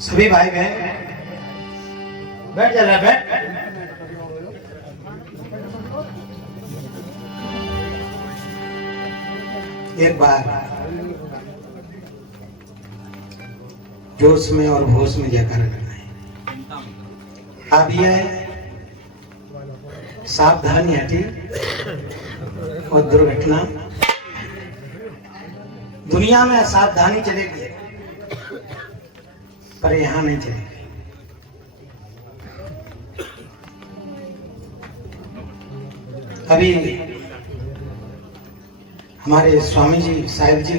सभी भाई बहन बैठ जा रहा बैठ। एक बार जोश में और होश में जयकारा लगाए। अब यह सावधानी हटी और दुर्घटना दुनिया में असावधानी चलेगी पर यहां नहीं चलेगी। अभी हमारे स्वामी जी साहिब जी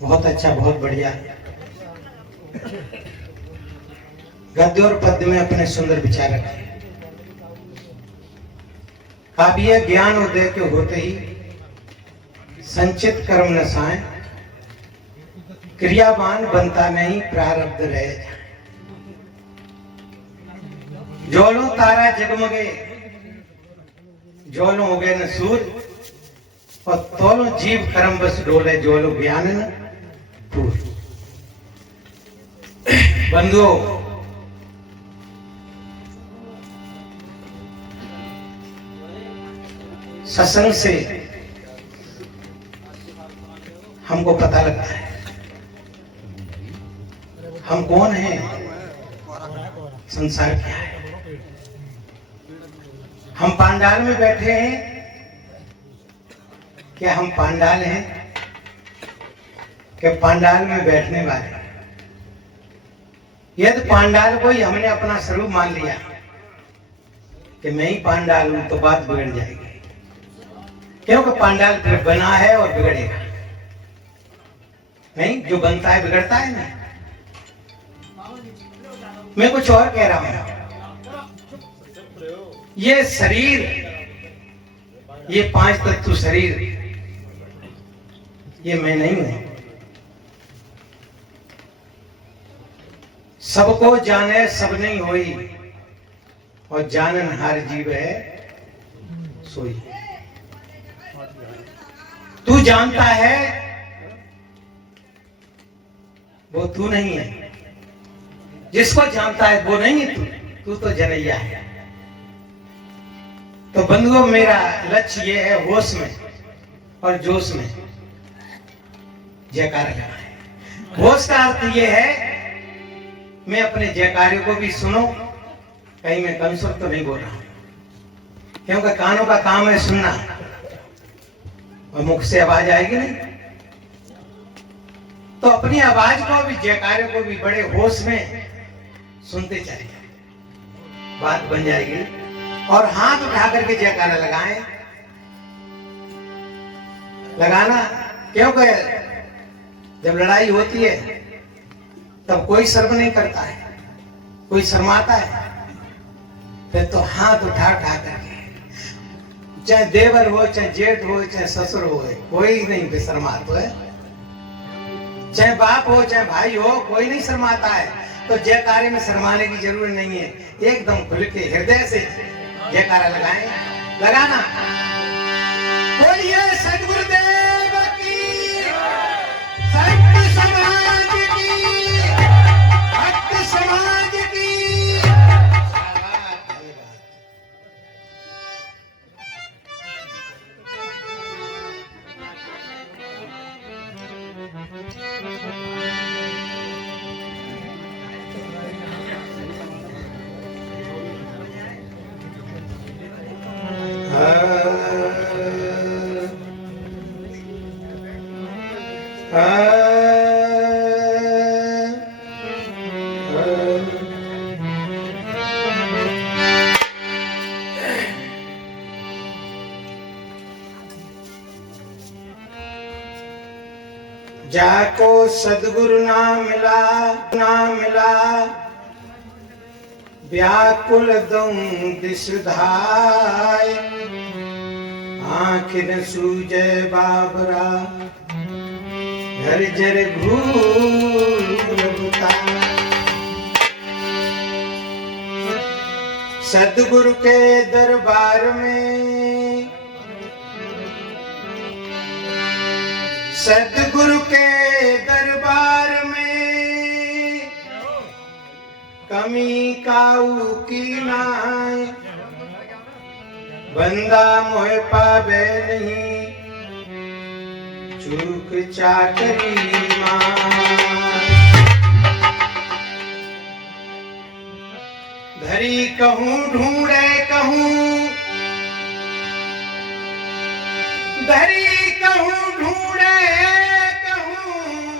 बहुत अच्छा बहुत बढ़िया गद्य और पद्य में अपने सुंदर विचार रखे। काव्य ज्ञान उदय के होते ही संचित कर्म नसाएं, क्रियावान बनता नहीं प्रारब्ध रह जाए। जोलो तारा जगमगे जोलो हो गए न सूर और तोलो जीव कर्म बस डोले जोलो ज्ञान न पूर। बंधुओं, सत्संग से हमको पता लगता है हम कौन हैं, संसार क्या है। हम पांडाल में बैठे हैं, क्या हम पांडाल हैं क्या पांडाल में बैठने वाले। यदि पांडाल को ही हमने अपना स्वरूप मान लिया कि मैं ही पांडाल हूं तो बात बिगड़ जाएगी, क्योंकि पांडाल फिर बना है और बिगड़ेगा नहीं। जो बनता है बिगड़ता है ना। मैं कुछ और कह रहा हूं। ये शरीर, ये पांच तत्व शरीर, ये मैं नहीं हूं। सबको जाने सब नहीं होई और जानन हार जीव है सोई। तू जानता है वो तू नहीं है, जिसको जानता है वो नहीं है तू तो जनैया है। तो बंधुओं, मेरा लक्ष्य ये है होश में और जोश में जयकारा लगाएं। होश का अर्थ ये है मैं अपने जयकारे को भी सुनो, कहीं मैं कंसुर तो नहीं बोल रहा हूं, क्योंकि कानों का काम है सुनना और मुख से आवाज आएगी नहीं। तो अपनी आवाज को भी जयकारे को भी बड़े होश में सुनते चले, बात बन जाएगी। और हाथ उठा करके जयकारा लगाएं। लगाना क्योंकि जब लड़ाई होती है तब कोई शर्म नहीं करता है, कोई शर्माता है। फिर तो हाथ उठा उठा करके, चाहे देवर हो, चाहे जेठ हो, चाहे ससुर हो, कोई नहीं शर्माता है। चाहे बाप हो, चाहे भाई हो, कोई नहीं शर्माता है। तो जयकारे में शर्माने की जरूरत नहीं है। एकदम खुल के हृदय से जयकारा लगाएं। लगाना। बोलिए सद्गुरुदेव की, संत समाज की, भक्त समाज की। जाको सद्गुरु ना मिला व्याकुल दऊं दिस धाय। आँख न सूझे बाबरा घर जर घूर बुताय। सद्गुरु के दरबार में, सद्गुरु के दरबार में कमी काऊ की नाय, बंदा मोह पावे नहीं, चूक चाकरी मां। धरी कहूँ ढूंढे कहूँ, धरी कहूँ ढूंढे कहूँ,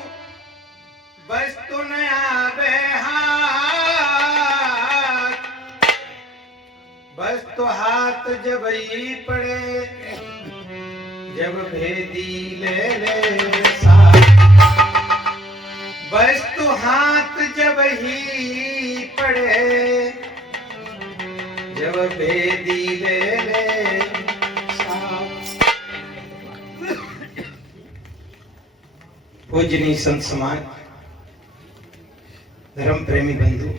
बस तो न आवे हाथ, बस तो हाथ जब ही पड़े, जब भेदी ले ले साथ, बस तो हाथ जब ही पड़े, जब भेदी ले ले साथ। पूजनीय संत समाज, धर्म प्रेमी बंधु,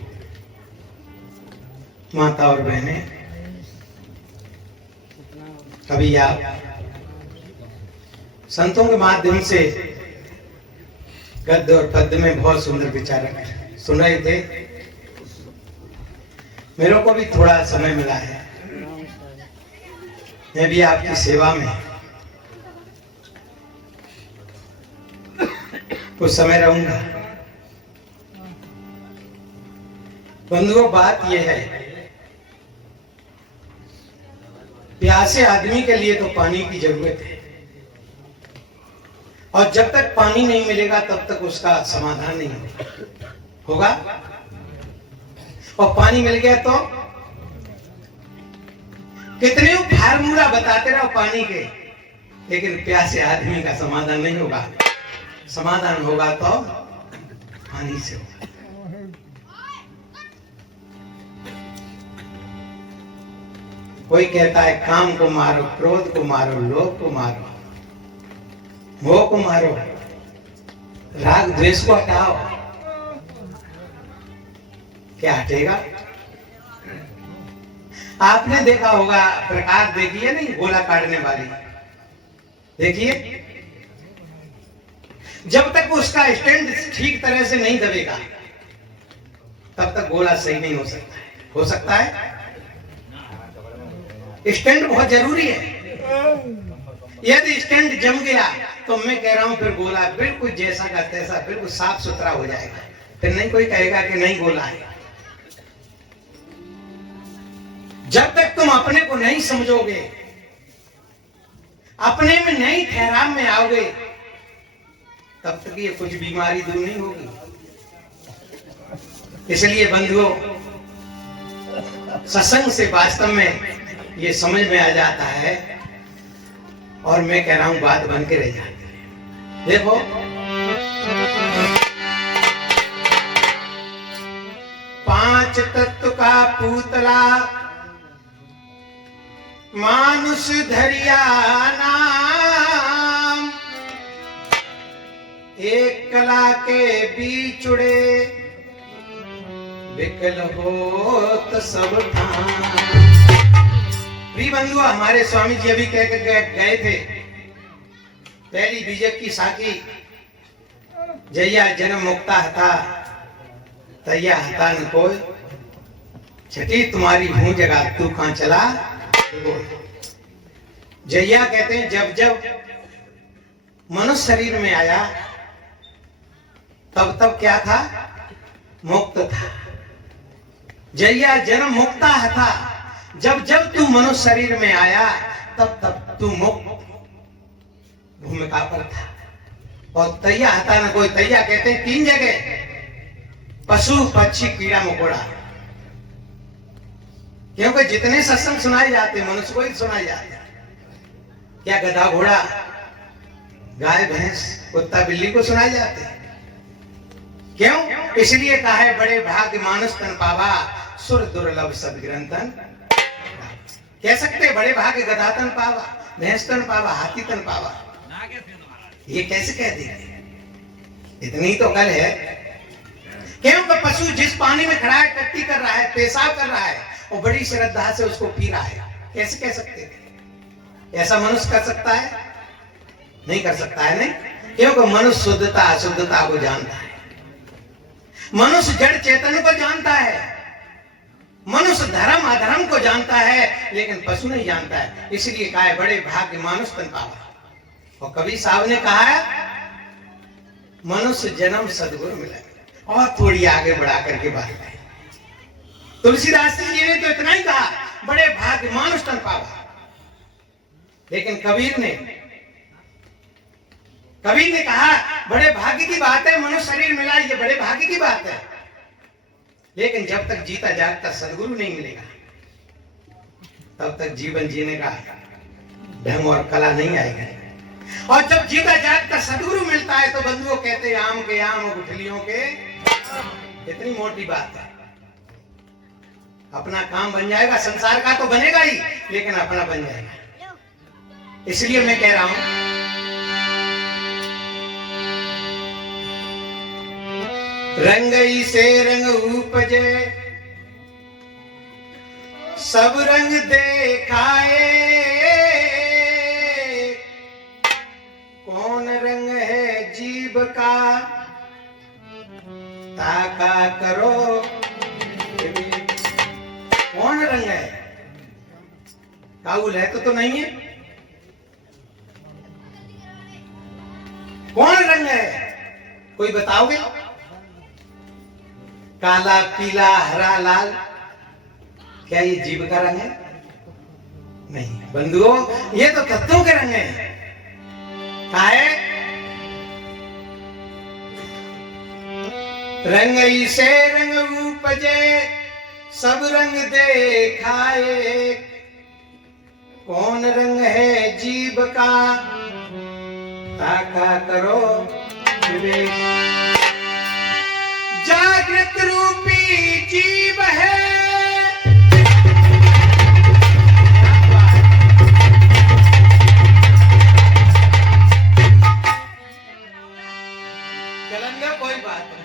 माता और बहनें, अभी आप संतों के माध्यम से गद्य और पद्य में बहुत सुंदर विचार सुन रहे थे। मेरे को भी थोड़ा समय मिला है, मैं भी आपकी सेवा में कुछ समय रहूंगा। बंधुओं, बात यह है, प्यासे आदमी के लिए तो पानी की जरूरत है, और जब तक पानी नहीं मिलेगा तब तक उसका समाधान नहीं होगा। और पानी मिल गया तो कितने फार्मूला बताते रहो पानी के, लेकिन प्यासे आदमी का समाधान नहीं होगा। समाधान होगा तो पानी से होगा। कोई कहता है काम को मारो, क्रोध को मारो, लोभ को मारो, मोह को मारो, राग द्वेष को हटाओ। क्या हटेगा? आपने देखा होगा, प्रकाश देखिए नहीं, गोला काटने वाली देखिए, जब तक उसका स्टैंड ठीक तरह से नहीं दबेगा तब तक गोला सही नहीं हो सकता है। हो सकता है? स्टैंड बहुत जरूरी है। यदि स्टैंड जम गया तो मैं कह रहा हूं फिर गोला बिल्कुल जैसा का तैसा बिल्कुल साफ सुथरा हो जाएगा, फिर नहीं कोई कहेगा कि नहीं गोला है। जब तक तुम अपने को नहीं समझोगे, अपने में नहीं ठहराव में आओगे, तब तक ये कुछ बीमारी दूर नहीं होगी। इसलिए बंधुओं, सत्संग से वास्तव में ये समझ में आ जाता है, और मैं कह रहा हूं बात बन के रह जाती है। देखो, पांच तत्व का पूतला मानुष धरिया नाम, एक कला के बीच उड़े, विकल होत सब ठाम। प्रिय बंधु, हमारे स्वामी जी अभी कह गए थे, पहली बीजक की साखी, जैया जन्म मुक्ता हता, तैया हता न कोई, छठी तुम्हारी हूं जगह तू कहां चला। जैया कहते हैं जब जब मनुष्य शरीर में आया तब तब क्या था? मुक्त था। जैया जन्म मुक्ता था, जब जब तू मनुष्य शरीर में आया तब तब तू मुक्त भूमिका पर था। और तैया हता न कोई, तैया कहते हैं तीन जगह, पशु पक्षी कीड़ा मकोड़ा, क्योंकि जितने सत्संग सुनाए जाते मनुष्य को ही सुनाए जाते। क्या गधा घोड़ा, गाय भैंस, कुत्ता बिल्ली को सुनाए जाते? क्यों? इसलिए कहा है बड़े भाग्य मानुष तन पावा, सुर दुर्लभ सदग्रंथन। कह सकते बड़े भाग्य गधा तन पावा, भैंस तन पावा, हाथी तन पावा। ये कैसे कह देंगे? इतनी तो गल है। क्योंकि पशु जिस पानी में खड़ा है, टट्टी कर रहा है, पेशाब कर रहा है, और बड़ी श्रद्धा से उसको पी रहा है, कैसे कह सकते हैं? ऐसा मनुष्य कर सकता है? नहीं कर सकता है। नहीं, क्योंकि मनुष्य शुद्धता अशुद्धता को जानता है। मनुष्य जड़ चेतन को जानता है, मनुष्य धर्म अधर्म को जानता है, लेकिन पशु नहीं जानता है। इसलिए कहा है बड़े भाग्य मानुष तन पावा। और कबीर साहब ने कहा है मनुष्य जन्म सदगुरु मिला। और थोड़ी आगे बढ़ा करके बात है, तुलसीदास जी ने तो इतना ही कहा बड़े भाग्य मानुष तन पावा। लेकिन कबीर ने कहा बड़े भाग्य की बात है मनुष्य शरीर मिला, ये बड़े भाग्य की बात है, लेकिन जब तक जीता जागता सदगुरु नहीं मिलेगा तब तक जीवन जीने का ढंग और कला नहीं आएगा। और जब जीता जागता सदगुरु मिलता है तो बंधुओं कहते हैं आम के आम गुठलियों के, इतनी मोटी बात है। अपना काम बन जाएगा, संसार का तो बनेगा ही, लेकिन अपना बन जाएगा। इसलिए मैं कह रहा हूं रंगई से रंग उपजे सब रंग देखाए, कौन रंग है जीव का ताका करो। कौन रंग है? काउल है तो नहीं है? कौन रंग है कोई बताओगे? काला पीला हरा लाल, क्या ये जीव का रंग है? नहीं बंधुओं, ये तो तत्वों के रंग है। क्या है? रंग से रंग उपजे सब रंग देखाए, कौन रंग है जीव का ताका करो विवेक। जागृत रूपी जीव है, चलेंगे कोई बात नहीं।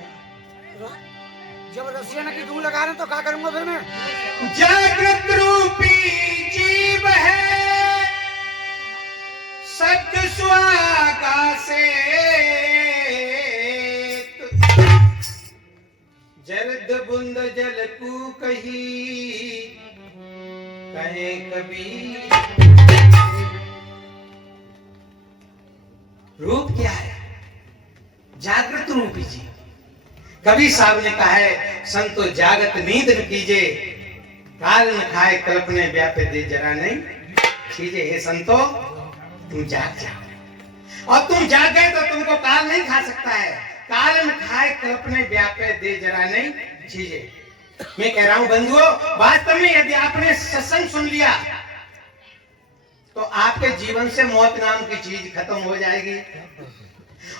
जबरदस्ती ना कि तुम लगा रहे तो क्या करूंगा फिर मैं। जागृत रूपी जीव है सत्य स्वागा से, जरद बुंद जल कू कही कहे कबीर। रूप क्या है? जागृत रूपी जी। कबीर साहब ने कहा है संतो जागत नींद न कीजे, काल न खाए कल्पने व्यापे दे जरा नहीं कीजे। हे संतो तुम जाग जाओ, और तुम जाग गए तो तुमको काल नहीं खा सकता है। काल न खाए कल्पने व्यापे दे जरा नहीं चीजे। मैं कह रहा हूं बंधुओं, वास्तव में यदि आपने सत्संग सुन लिया तो आपके जीवन से मौत नाम की चीज खत्म हो जाएगी,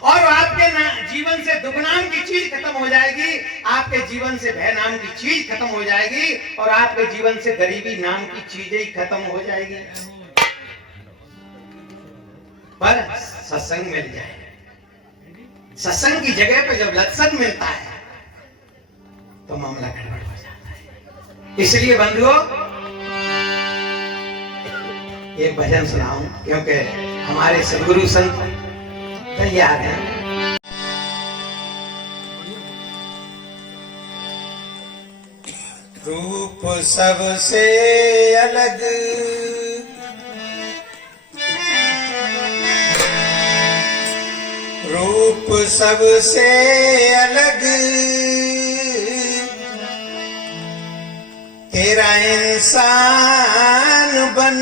और आपके जीवन से दुख नाम की चीज खत्म हो जाएगी, आपके जीवन से भय नाम की चीज खत्म हो जाएगी, और आपके जीवन से गरीबी नाम की चीजें ही खत्म हो जाएगी। पर सत्संग मिल जाए, सत्संग की जगह पे जब लत्संग मिलता है तो मामला गड़बड़ हो जाता है। इसलिए बंधुओं एक भजन सुनाऊं, क्योंकि हमारे सदगुरु संत तैयार हैं। रूप सबसे अलग रूप सबसे अलग तेरा इंसान बन,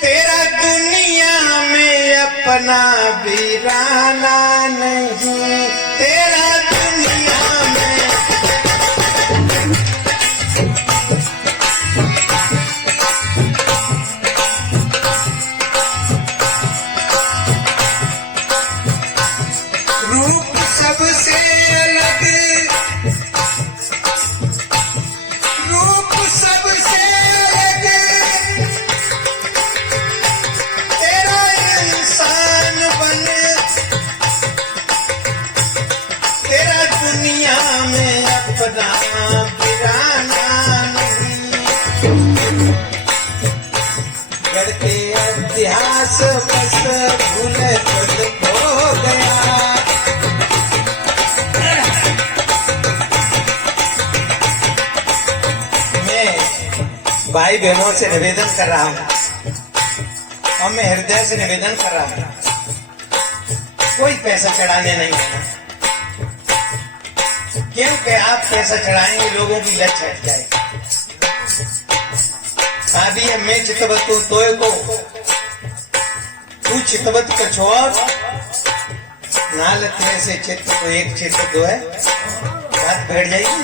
तेरा दुनिया में अपना वीराना नहीं, तेरा दुनिया में रूप सबसे अलग, रूप सबसे अलग तेरा इंसान बन, तेरा दुनिया में अपना वीराना नहीं। करते अभ्यास बस भूल खुद हो गया, भाई बहनों से निवेदन कर रहा हूं और मैं हृदय से निवेदन कर रहा हूं, कोई पैसा चढ़ाने नहीं है, क्योंकि आप पैसा चढ़ाएंगे लोगों की लत हट जाएगी। शादी है मैं चितवत तू तोय को, तू चितवत का छोड़ नाल तेरे से चित्त को एक चित्त दो है, बात बैठ जाएगी।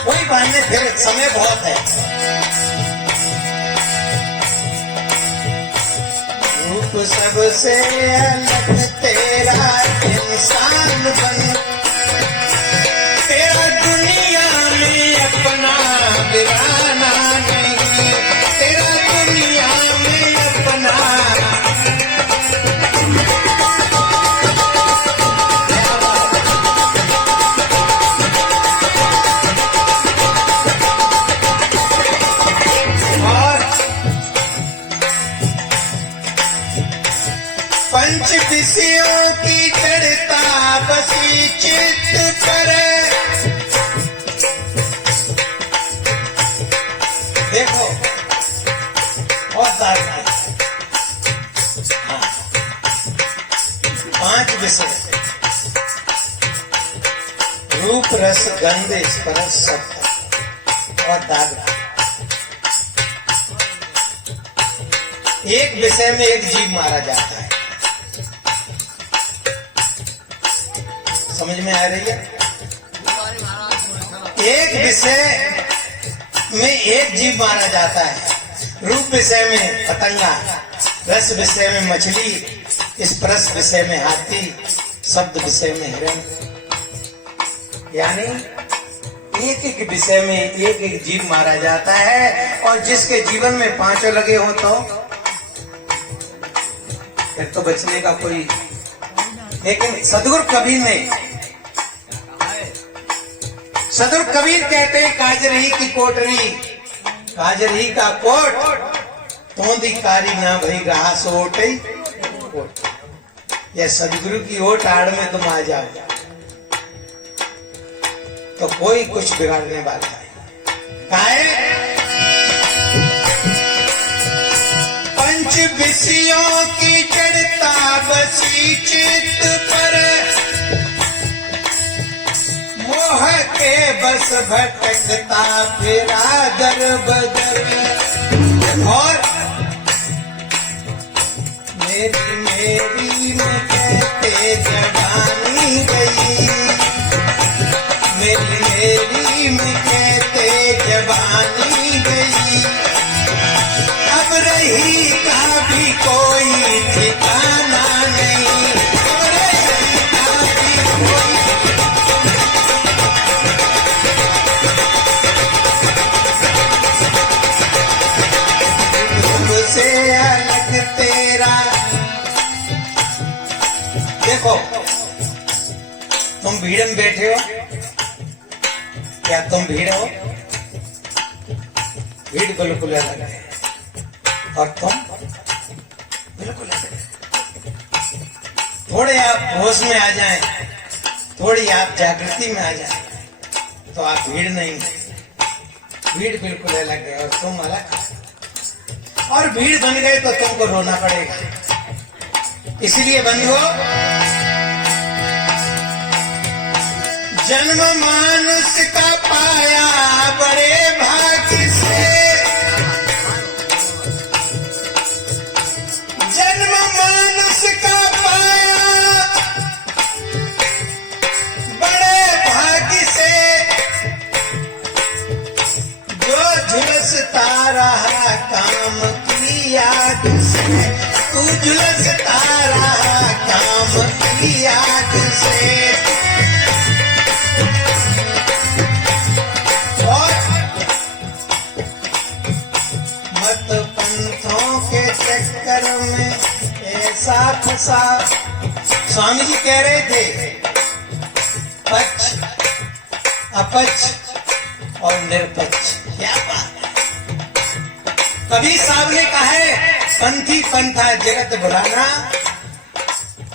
कोई बांधने फिर समय बहुत है। रूप सबसे अलग तेरा इंसान बन, तेरा दुनिया में अपना बिराना नहीं, तेरा दुनिया में अपना। पंच विषयों की चढ़ता बसी चित्त पर, देखो और हाँ, 5 विषय रूप रस गंध स्पर्श शब्द और दाग। एक विषय में एक जीव मारा जाता है, समझ में आ रही है? एक विषय में एक जीव मारा जाता है। रूप विषय में पतंगा, रस विषय में मछली, स्पर्श विषय में हाथी, शब्द विषय में हिरण। यानी एक एक विषय में एक एक जीव मारा जाता है, और जिसके जीवन में 5 लगे हो तो फिर तो बचने का कोई। लेकिन सदगुरु कबीर ने, सदगुरु कबीर कहते हैं काजरही की कोटरी, काजरही का कोट तोंदी कारी ना भई रहा सोट। यह सदगुरु की ओट आड़ में तुम आ जाओ तो कोई कुछ बिगाड़ने वाला नहीं। काहे? पंच विषयों की चढ़ता बसी चित्त पर, मोह के बस भटकता फिरा दर बदर। और मेरी मेरी में कहते जवानी गई, मेरी मेरी में कहते जवानी गई, अब रही का भी कोई ठिकाना नहीं, अब रही का भी कोई। से अलग तेरा, देखो तुम भीड़ में बैठे हो, क्या तुम भीड़ हो? भीड़ बिल्कुल अलग है और तुम बिल्कुल अलग है। थोड़े आप होश में आ जाएं, थोड़ी आप जागृति में आ जाएं तो आप भीड़ नहीं, भीड़ बिल्कुल अलग है और तुम अलग। और भीड़ बन गए तो तुमको रोना पड़ेगा। इसलिए बंधुओ, जन्म मानुष का पाया बड़े भाग्य से, जन्म मानुष का पाया बड़े भाग्य से, जो झुलसता रहा काम की याद से, तू झुलसता रहा काम की याद से। और मत पंथों के चक्कर में ऐसा फंसा। स्वामी जी कह रहे थे पक्ष अपक्ष और निरपक्ष। क्या बात है! कबीर साहब ने कहा है पंथी पंथा जगत बुलाना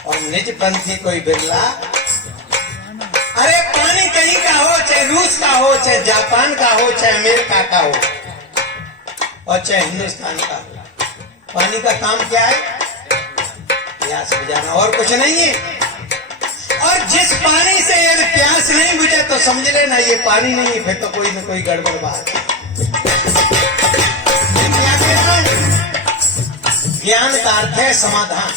और निज पंथी कोई बिरला अरे पानी कहीं का हो, चाहे रूस का हो, चाहे जापान का हो, चाहे अमेरिका का हो और चाहे हिंदुस्तान का हो, पानी का काम क्या है? प्यास बुझाना, और कुछ नहीं है। और जिस पानी से यदि प्यास नहीं बुझे तो समझ लेना ये पानी नहीं है, फिर तो कोई न कोई गड़बड़ बात है। क्या कह रहा हूं? ज्ञान का अर्थ है समाधान।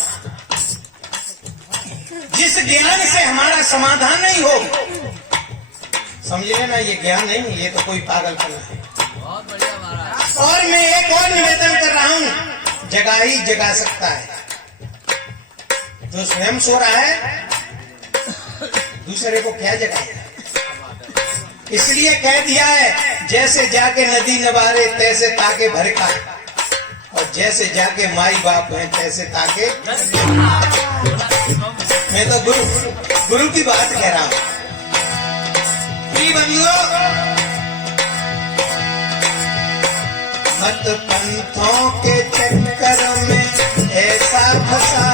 जिस ज्ञान से हमारा समाधान नहीं हो, समझ लेना ये ज्ञान नहीं है, ये तो कोई पागलपन है। और मैं एक और निवेदन कर रहा हूं, जगा ही जगा सकता है। जो स्वयं सो रहा है दूसरे को क्या जगाएगा? इसलिए कह दिया है, जैसे जाके नदी नवारे तैसे ताके भर का, और जैसे जाके माई बाप है तैसे ताके। मैं तो गुरु की बात कह रहा हूं। बंधुओं, मत पंथों के चक्कर में ऐसा फंसा,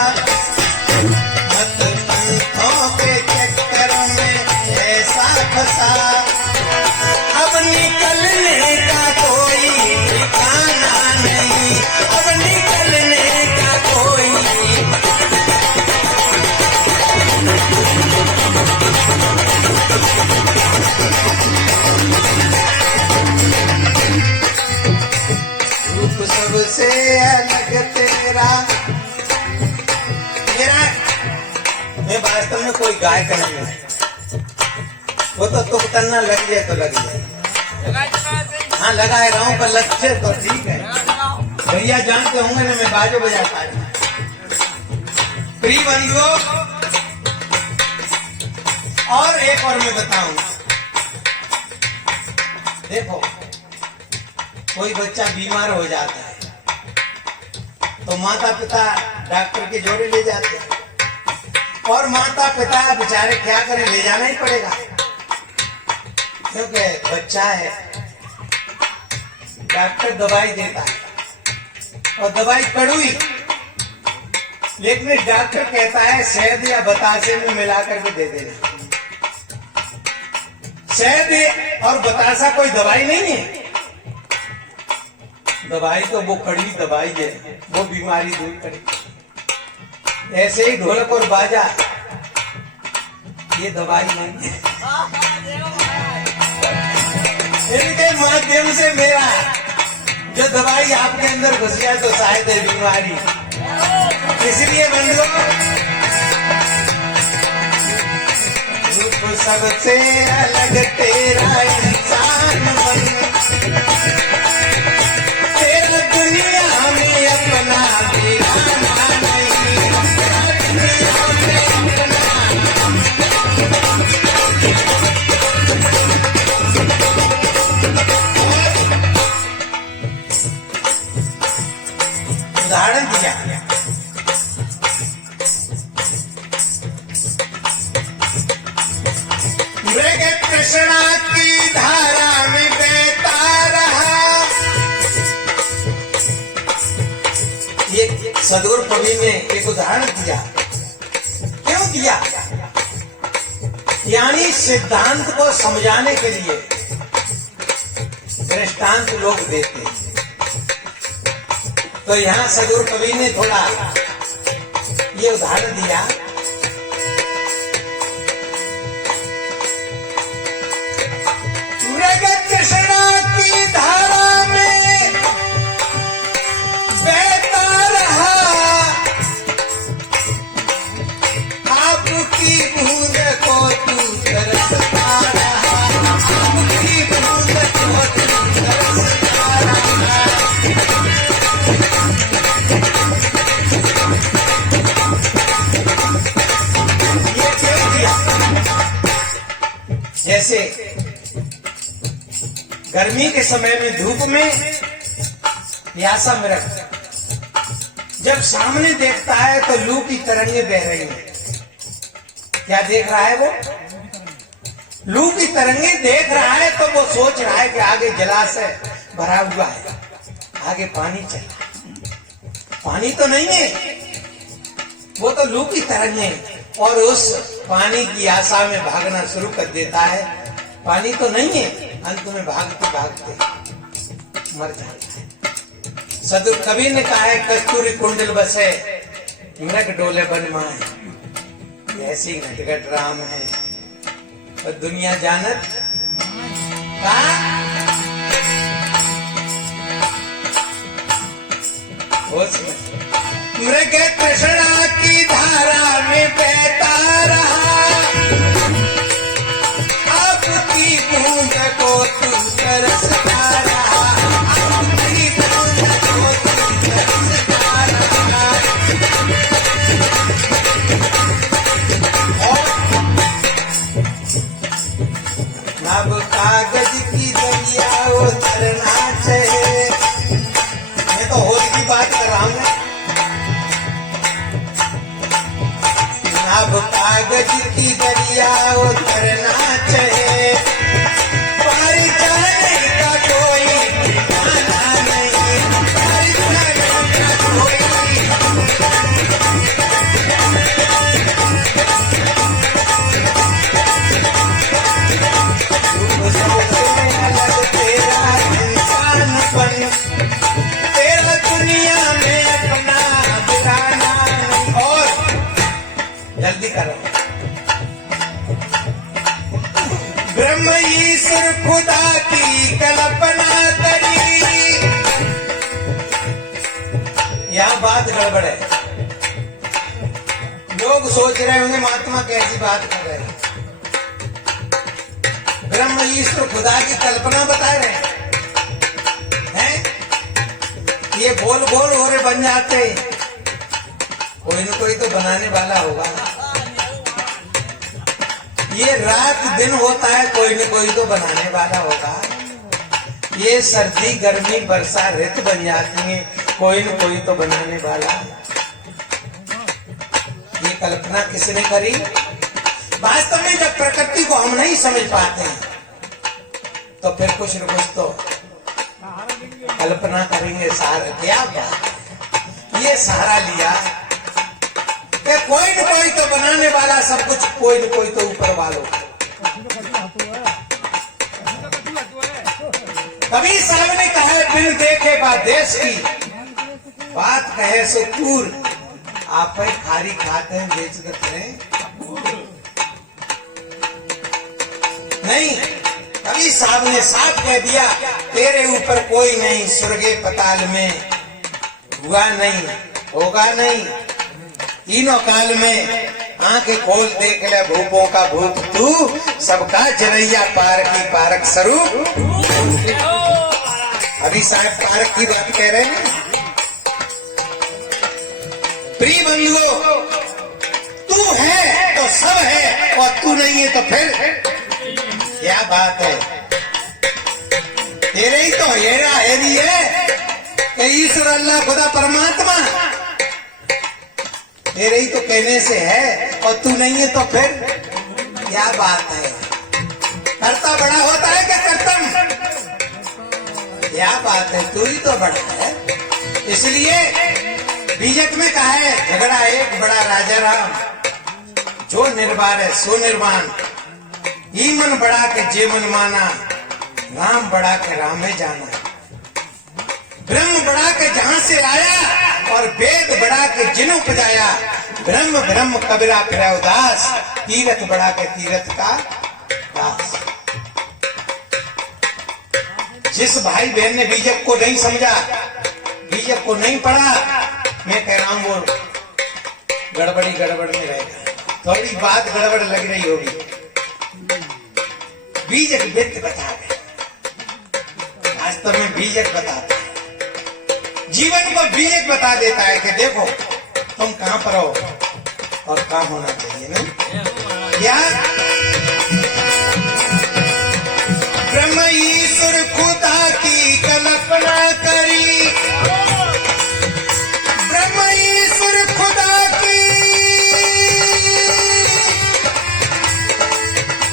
मत पंथों के चक्कर में ऐसा फंसा, अब निकलने का कोई ठिकाना नहीं, अब निकलने का कोई। रूप सबसे अलग तेरा मेरा, मैं वास्तव में कोई गायक नहीं है, वो तो तुक तन्ना लग जाए तो लग जाए। हाँ लगाए रहा हूं, पर लग तो ठीक है। भैया जानते होंगे ना मैं बाजो बजाता है। प्रिय बंधुओं, और एक और मैं बताऊं, देखो कोई बच्चा बीमार हो जाता है तो माता पिता डॉक्टर के जोड़े ले जाते हैं, और माता पिता बेचारे क्या करें, ले जाना ही पड़ेगा क्योंकि बच्चा है। डॉक्टर दवाई देता है और दवाई कड़वी, लेकिन डॉक्टर कहता है शहद या बतासे में मिला करके दे देना। शहद और बतासा कोई दवाई नहीं है। दवाई तो वो कड़वी दवाई है, वो बीमारी दूर करेगी। ऐसे ही ढोलक और बाजा ये दवाई नहीं है। इनके माध्यम से मेरा जो दवाई आपके अंदर घुस गया तो शायद है बीमारी। इसलिए बंधुओं, रूप सबसे अलग तेरा इंसान बन, तेरा दुनिया में अपना दीवाना नहीं, दुनिया में अपना। उदाहरण दिया, मृग कृष्णा की धारा में बहता रहा। ये सदगुरु कवि ने एक उदाहरण दिया। क्यों दिया? यानी सिद्धांत को समझाने के लिए दृष्टांत लोग देते हैं। तो यहां सदगुरु कवि ने थोड़ा ये उदाहरण दिया। मृग कृष्णा की धारा में बहता रहा, आपकी बूंद को तू तरसता रहा, आपकी बूंद को तू तरसता रहा। जैसे गर्मी के समय में धूप में प्यासा मृग जब सामने देखता है तो लू की तरंगें बह रही हैं। क्या देख रहा है वो? लू की तरंगें देख रहा है तो वो सोच रहा है कि आगे जलाशय भरा हुआ है, आगे पानी चल। पानी तो नहीं है, वो तो लू की तरंगें। और उस पानी की आशा में भागना शुरू कर देता है। पानी तो नहीं है, अंत में भागते भागते मर जाता है। सदुर कवि ने कहा है, कस्तूरी कुंडल बसे मृग डोले बन माए, ऐसी घटघट राम है और दुनिया जानत का। मृग कृष्णा की धारा में बहता रहा, आपकी बूंद को तू तरसता रहा, आपकी बूंद को तू तरसता रहा। अब कागज की दरिया उतरना चाहिए। मैं तो होली की बात कर रहा हूँ। अब कागज की दरिया उतरना चाहिए, पार जाने का कोई ठिकाना नहीं, पार जाने का कोई। अलग तेरा इंसानपन, तेरा दुनिया में अपना ठिकाना नहीं। और जल्दी करो। ब्रह्म ईश्वर खुदा की कल्पना करी। यह बात गड़बड़ है। लोग सोच रहे होंगे महात्मा कैसी बात कर रहे हैं। ब्रह्म ईश्वर खुदा की कल्पना बता रहे हैं। ये बोल बोल हो रहे बन जाते, कोई न कोई तो बनाने वाला होगा। ये रात दिन होता है, कोई न कोई तो बनाने वाला होगा। ये सर्दी गर्मी वर्षा ऋतु बन जाती है, कोई न कोई तो बनाने वाला। ये कल्पना किसने करी? वास्तव में जब प्रकृति को हम नहीं समझ पाते हैं तो फिर कुछ न कुछ तो कल्पना करेंगे। सहारा क्या बात, ये सहारा लिया कि कोई न कोई तो बनाने वाला सब कुछ, कोई न कोई तो ऊपर वालों। कभी साहब ने कहा, बिन देखे बात देश की बात कहे सो पूर, आप खारी खाते हैं बेच देते हैं नहीं। कभी साहब ने साफ कह दिया, तेरे ऊपर कोई नहीं, स्वर्गे पताल में हुआ नहीं, होगा नहीं। तीनों काल में आंखें खोल देख ले भूपों का भूप तू, सबका जरैया पार की पारक स्वरूप। अभी साहब पारक की बात कह रहे हैं। प्रिय बंधुओं, तू है तो सब है और तू नहीं है तो फिर क्या बात है। तेरे ही तो हेरा हेरी है कि ईश्वर अल्लाह खुदा परमात्मा तेरे ही तो कहने से है और तू नहीं है तो फिर क्या बात है। कर्ता बड़ा होता है कि कर्तम? क्या बात है, तू ही तो बड़ा है। इसलिए बीजक में कहा है, झगड़ा एक बड़ा राजा राम, जो निर्वाण है सो निर्वाण। ईमन बढ़ा के जीवन माना, राम बढ़ा के राम में जाना। ब्रह्म बढ़ा के जहां से आया और वेद बढ़ा के जिन्हों उपजाया। ब्रह्म ब्रह्म कबीरा फिरा उदास, तीरथ बढ़ा के तीरथ का दास। जिस भाई बहन ने बीजक को नहीं समझा, बीजक को नहीं पढ़ा, मैं कह रहा हूं वो गड़बड़ में रहेगा। थोड़ी बात गड़बड़ लग रही होगी। बीजक व्यक्ति बता दे, वास्तव में बीजक बताता है, जीवन को बीजक बता देता है कि देखो तुम कहां पर हो और कहां होना चाहिए। नहीं क्या ब्रह्म ईश्वर खुदा की कल्पना करी, ब्रह्म ईश्वर खुदा की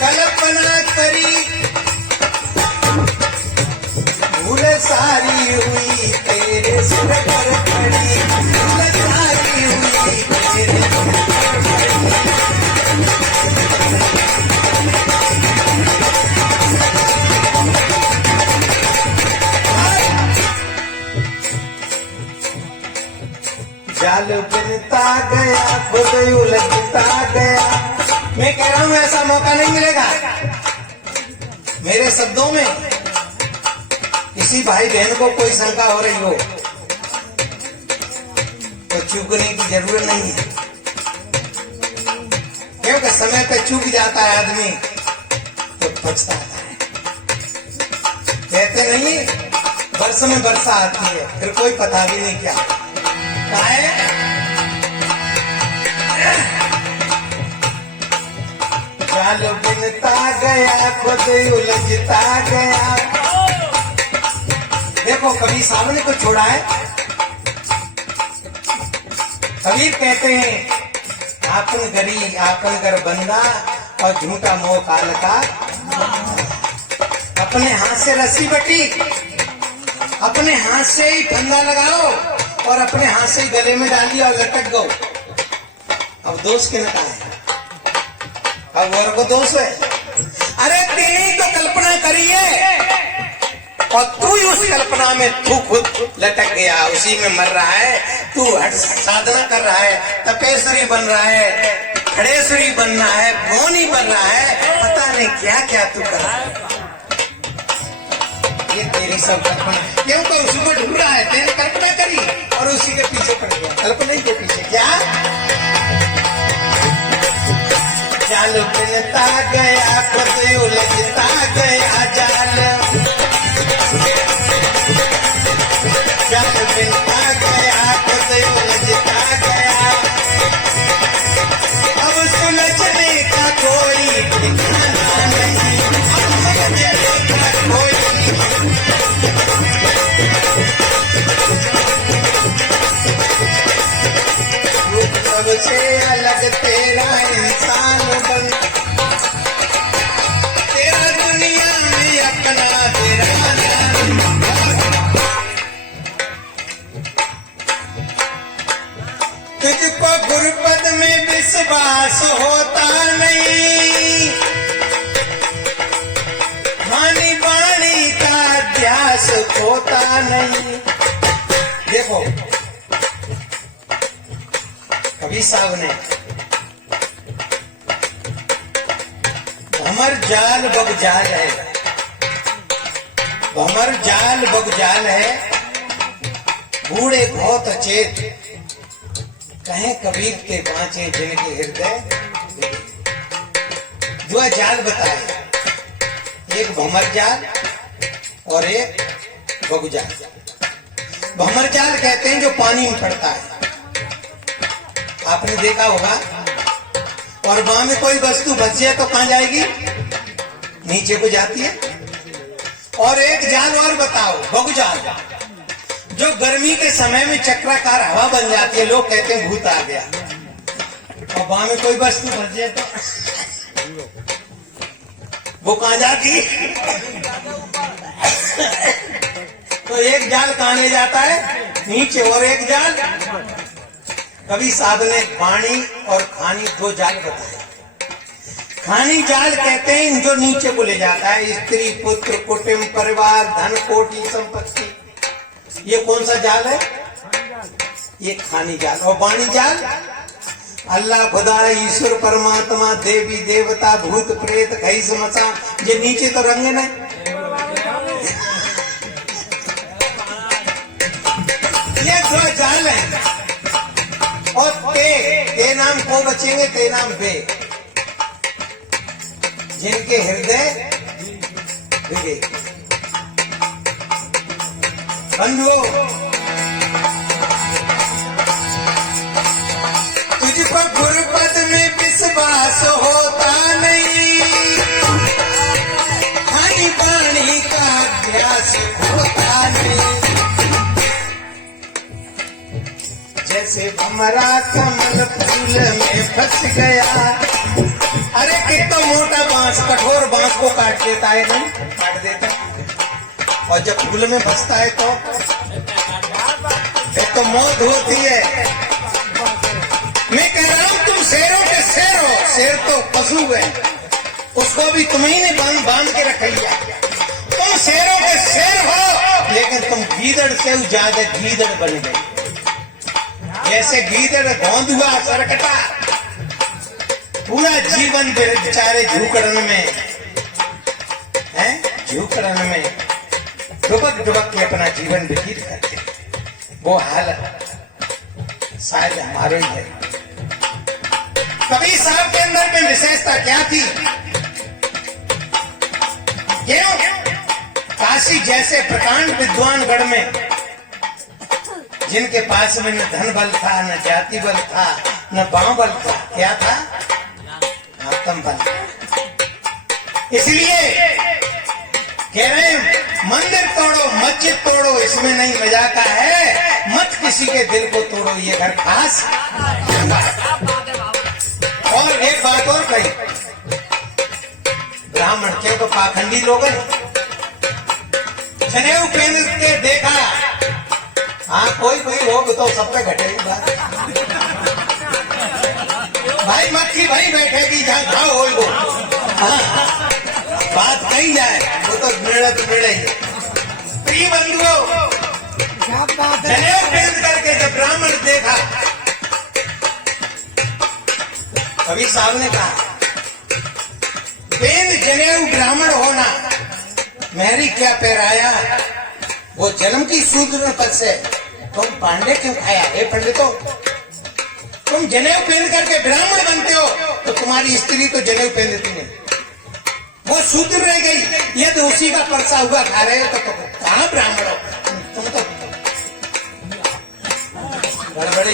कल्पना करी। भूल सारी हुई तेरे सिर पर पड़ी, भूल सारी हुई तेरे सिर पर पड़ी। जाल बिनता गया, खुद उलझता गया। मैं कह रहा हूं ऐसा मौका नहीं मिलेगा। मेरे शब्दों में किसी भाई बहन को कोई शंका हो रही हो तो चूकने की जरूरत नहीं है, क्योंकि समय पे चूक जाता है आदमी तो पछताता है। कहते नहीं वर्ष में वर्षा आती है फिर कोई पता भी नहीं क्या है। जाल बिनता गया, खुद उलझता गया। देखो कबीर साहब ने तो छोड़ा है। कबीर कहते हैं आपन गरी आपन घर बंदा और झूठा मोह काल का। अपने हाथ से रस्सी बटी, अपने हाथ से ही फंदा लगाओ और अपने हाथ से ही गले में डाल दिया और लटक गो। अब दोष के नका है, अब और को दोष है। अरे तेरी तो कल्पना करिए और तू ही उस कल्पना में तू खुद लटक गया, उसी में मर रहा है। तू हट साधना कर रहा है, तपेश्वरी बन रहा है, खड़ेश्वरी बन रहा है, मौनी बन रहा है, पता नहीं क्या क्या तू कर रहा है। ये तेरी सब कल्पना है, क्योंकि उसी को ढूंढ रहा है। तेने कल्पना करी और उसी के पीछे पड़ गया। कल्पना ही के पीछे क्या? जाल बिनता गया, खुद उलझता गया। जाल बिनता गया, खुद उलझता गया। अब सुलझने का कोई ठिकाना नहीं, अब सुलझने का कोई। रूप सबसे अलग तेरा इंसान बन, तेरा दुनिया में अपना तेरा तुझको गुरुपद में विश्वास होता नहीं, वाणी वाणी का अध्यास होता नहीं। देखो कबीर साहब ने भमर जाल बग जाल है, भमर जाल बग जाल है, बूढ़े बहुत अचेत कहें कबीर के बाँचे जिनके हृदय। जो जाल बताए, एक भमर जाल और एक बगु जाल। भमर जाल कहते हैं जो पानी में पड़ता है, आपने देखा होगा। और वहां में कोई वस्तु बच जाए तो कहां जाएगी? नीचे को जाती है। और एक जाल और बताओ, बगु जाल, जो गर्मी के समय में चक्राकार हवा बन जाती है, लोग कहते हैं भूत आ गया। और वहां में कोई वस्तु बच जाए तो वो कहां जाती? तो एक जाल कहां ले जाता है? नीचे। और एक जाल कबीर साहब ने वाणी और खानी दो जाल बताए। खानी जाल कहते हैं जो नीचे को ले जाता है, स्त्री पुत्र कुटुंब परिवार धन कोटि संपत्ति। ये कौन सा जाल है? ये खानी जाल। और वाणी जाल अल्लाह खुदा ईश्वर परमात्मा देवी देवता भूत प्रेत कई समसा, ये नीचे तो रंगे न। ये दो जाल है। और ते नाम को बचेंगे, ते नाम बे, जिनके हृदय भिगे। बंधुओं, तुझको गुरुपद में विश्वास होता नहीं, खानी पानी का अभ्यास होता नहीं। जैसे भमरा कमल फूल में फंस गया। अरे कितना मोटा बांस, कठोर बांस को काट देता है, नहीं काट देता है। और जब फूल में फंसता है तो मौत होती है। मैं कह रहा हूं तुम शेरों के के शेर हो, शेर तो पशु है, उसको भी तुम ही ने बांध के रख लिया। तुम शेरों के शेर हो, लेकिन तुम गीदड़ से ज्यादा गीदड़ बन गए। जैसे गीदड़ गोंद हुआ सरकटा, पूरा जीवन बेचारे झूकड़न में है, झूकड़न में डुबक डुबक के अपना जीवन व्यतीत करते। वो हालत शायद हमारे ही है। कबीर साहब के अंदर में विशेषता क्या थी? क्यों? काशी जैसे प्रकांड विद्वान गढ़ में, जिनके पास में न धन बल था, न जाति बल था, न बाँ बल था, क्या था? आत्म बल। इसलिए कह रहे हैं मंदिर तोड़ो, मस्जिद तोड़ो, इसमें नहीं मजाका है, मत किसी के दिल को तोड़ो, ये घर खास। और एक बात और कही, ब्राह्मण के तो पाखंडी लोग हैं। जनेऊ पहन के देखा, हाँ कोई होग तो सब पे घटेगी बात। भाई मक्खी भाई बैठेगी जहाँ घाव हो वो, हाँ बात कही जाए वो तो मिले ही। प्रिय बंधुओं, जनेऊ पहन करके जब ब्राह्मण देखा, कबीर साहब ने कहा बेन जनेऊ ब्राह्मण होना मेरी क्या पैराया, वो जन्म की शूद्र पद से तुम पांडे क्यों खाया? हे पंडितों, तुम जनेऊ पहन करके ब्राह्मण बनते हो तो तुम्हारी स्त्री तो जनेऊ पहन देती नहीं, वो शूद्र रह गई। ये तो उसी का परसा हुआ खा रहे हो तो कहाँ ब्राह्मण हो तुम? तो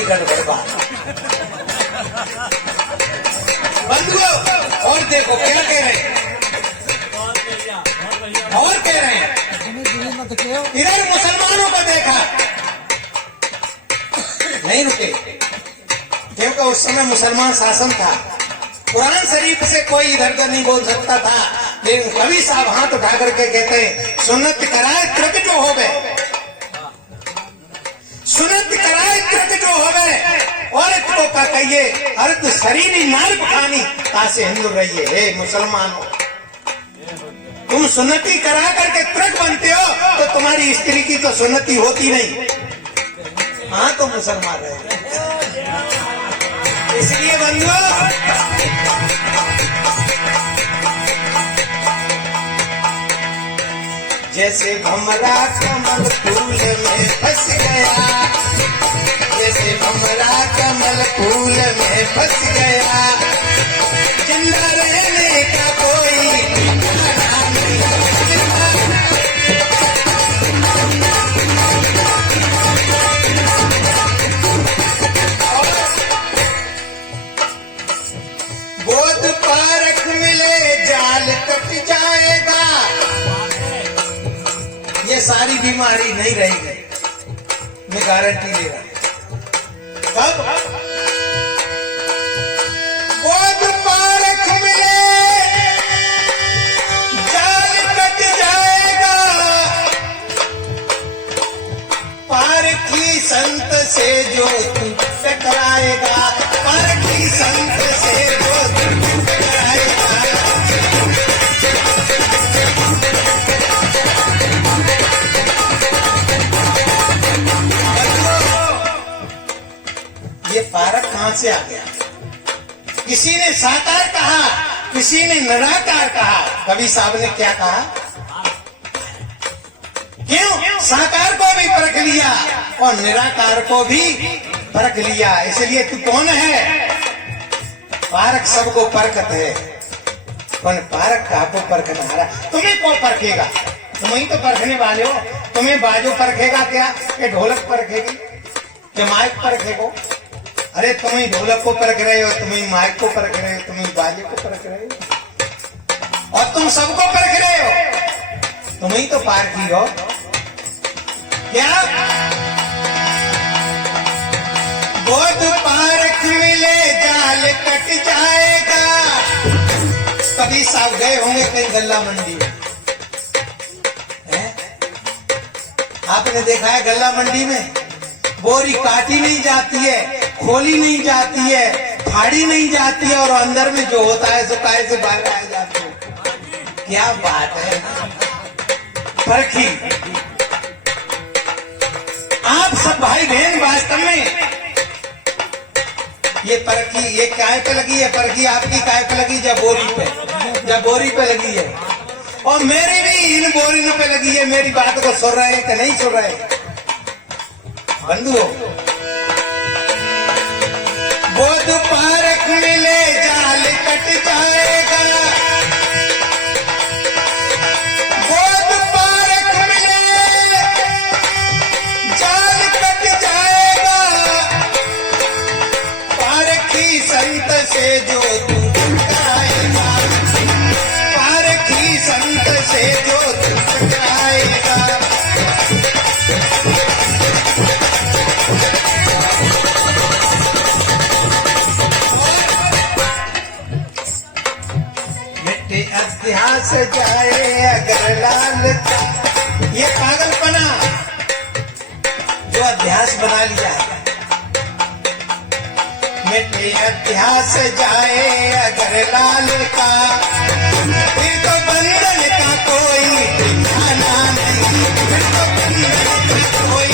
गड़बड़ बात। बंधुओं और देखो क्या कह रहे हैं, और कह रहे हैं इधर मुसलमानों को देखा, नहीं रुके, क्योंकि उस समय मुसलमान शासन था, कुरान शरीफ से कोई इधर उधर नहीं बोल सकता था। लेकिन कवि साहब हाथ उठा करके कहते हैं सुन्नत कराए कृत जो हो गए, सुन्नत कराए कृत जो हो गए, औरत को का कहिए अर्थ शरीरी नार खानी तासे हिंदू रहिए। हे मुसलमानों, तुम सुन्नति करा करके तुरक बनते हो तो तुम्हारी स्त्री की तो सुन्नति होती नहीं, हाँ तो मुसलमान रहे। इसलिए बंधुओं, जैसे भमरा कमल फूल में फंस गया, जैसे भमरा कमल फूल में फंस गया, जिंदा रहने का कोई ठिकाना नहीं। बोध पारख मिले जाल कट जाएगा, ये सारी बीमारी नहीं रहेगी, मैं गारंटी दे रहा हूं। कब? बोध पारख मिले जाल कट जाएगा, पारखी संत से जो तू टकराएगा, पारखी संत से जो तू टकराएगा। ये पारक कहां से आ गया? किसी ने साकार कहा, किसी ने निराकार कहा। कवि साहब ने क्या कहा? क्यों? साकार को भी परख लिया और निराकार को भी परख लिया। इसलिए तू कौन है? पारक सबको परखत है, कौन पारक आपको परखना हारा? तुम्हें कौन परखेगा? तुम ही तो परखने वाले हो। तुम्हें बाजो परखेगा क्या? ये ढोलक परखेगी क्या? माइक परखेगो? अरे तुम ही ढोलक को परख रहे हो, तुम ही माइक को परख रहे हो, तुम ही बाजे को परख रहे हो, और तुम सबको परख रहे हो। तुम ही तो पारखी हो क्या? बोध पारख मिले जाल कट जाएगा। कभी साहब गए होंगे कहीं गल्ला मंडी में, आपने देखा है गल्ला मंडी में बोरी काटी नहीं जाती है, खोली नहीं जाती है, फाड़ी नहीं जाती और अंदर में जो होता है सो काय से बाहर आ जाती है। क्या बात है परखी। आप सब भाई बहन वास्तव में ये परखी ये काय पे लगी है? परखी आपकी काय पे लगी? जब बोरी पे लगी है। और मेरी भी इन बोरियों पे लगी है। मेरी बात को सुन रहे हैं कि नहीं सुन रहे बंधुओं? बोध पारक मिले जाल कट जाएगा, बोध पारक मिले जाल कट जाएगा, पारखी संत से जो तू टकराएगा, पारखी संत से जो तू टकराएगा। अध्यास जाए अगर लाल का, ये पागलपना जो अध्यास बना लिया है। मिट्टी अध्यास जाए अगर लाल का, फिर तो बंधन का कोई ठिकाना नहीं, फिर तो बंधन का कोई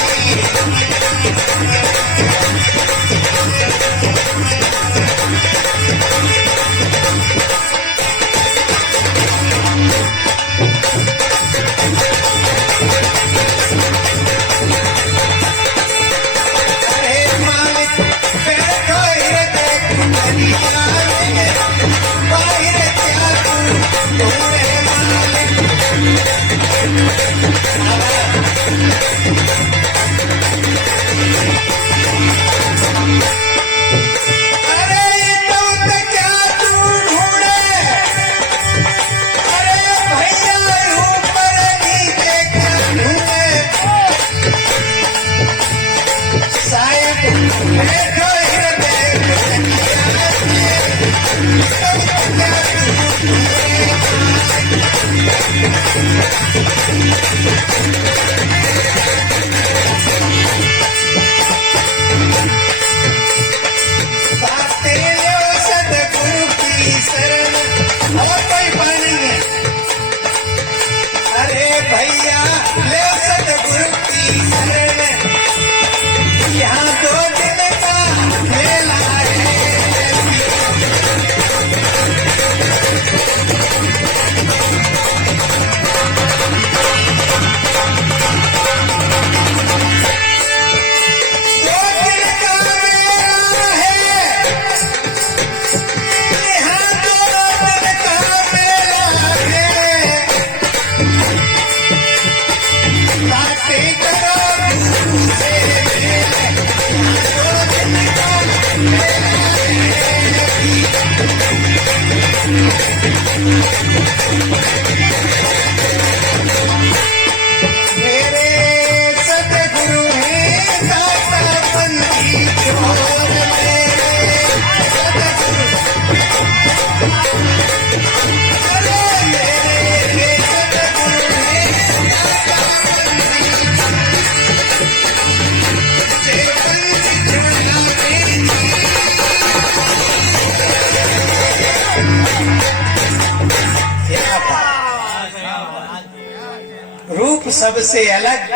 रूप सबसे अलग,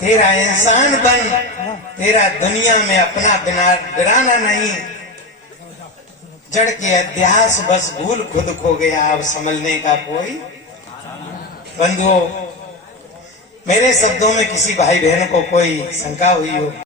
तेरा इंसान बन, तेरा दुनिया में अपना बिराना नहीं। जड़ के अध्यास बस भूल खुद खो गया, अब संभलने का कोई। बंधुओं, मेरे शब्दों में किसी भाई बहन को कोई शंका हुई हो